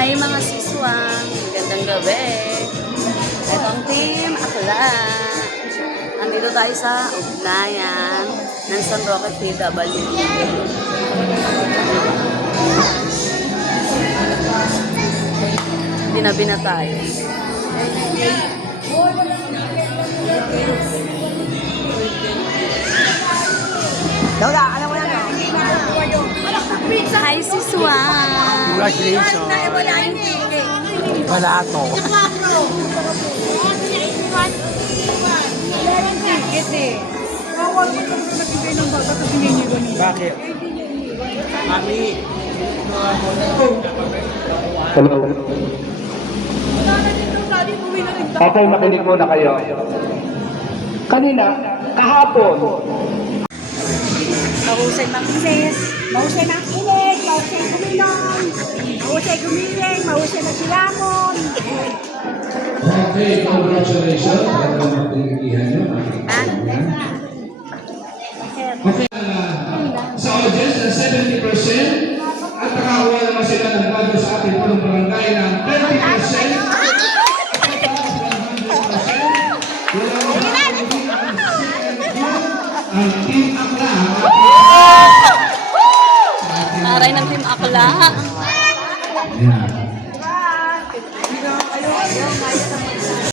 Hi mga siswang, magandang gabi. Ito ang Team Akla. Andito tayo sa ugnayan ng San Roque PW. Binabi na tayo. Lola, alam mo na no? Hi siswang. Congratulations. Balato. Bakit? Mami. Hello. Okay, makinig muna kayo. Kanina, kahapon, Mahusay mag-sis. Mahusay makinig, mahusay kumilong, mahusay gumiling, mahusay magsilamon. Okay, congratulations. Ganda ng pinagihan nyo. Okay, sa audience, 70% at nakakuha naman sila ng bago sa ating punong barangay ng 30%. Ang Team Akla. Aray ng Team Akla.